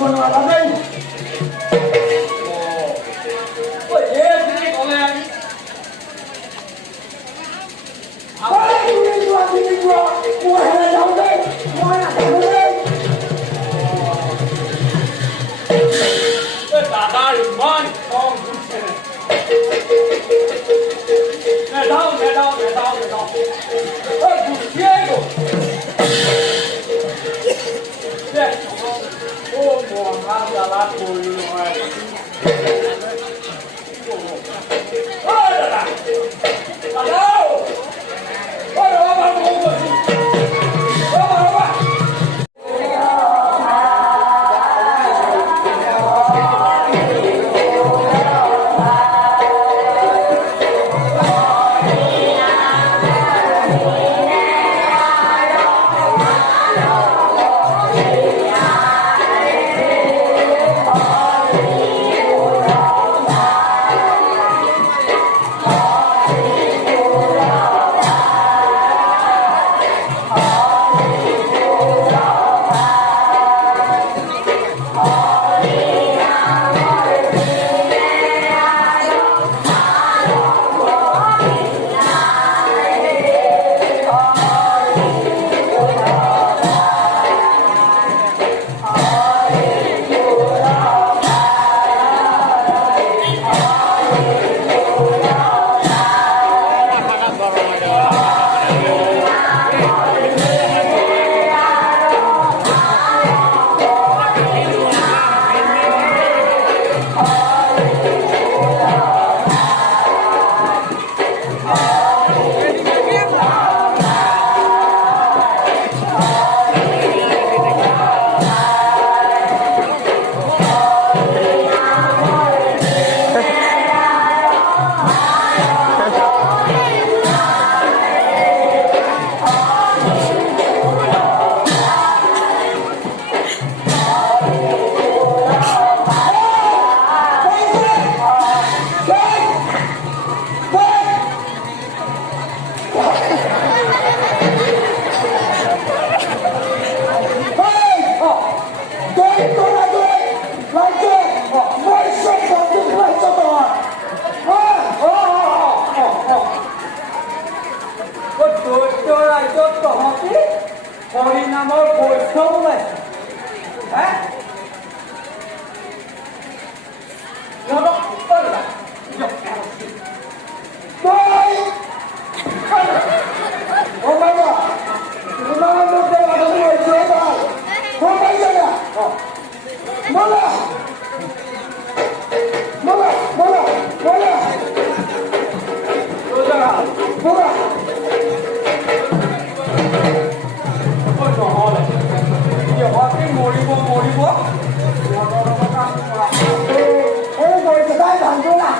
con nó là đây. Ôi, dễ thế có lẽ. Ôi, đi qua, mua hàng là đâu đây? Mua hàng là đây. Ôi, đã được món, con cũng thế này. Nè đâu. Ôi, cũng ghê rồi. Nè. Ô, mùa ngang ra lá cùi rồi. Ôi, là. Ở đâu? Ôi, đó bà ngủ rồi. Đó bà. Horinámor bồi này. Đấy. Nó đó. Ôi là. Tôi. Hôm nay à. Hôm nay nó kêu là nó ngồi chế rồi. Hôm nay rồi à. Mất là. Tôi ra à. Mất à. Ôi, ngồi từ đây làm thế nào?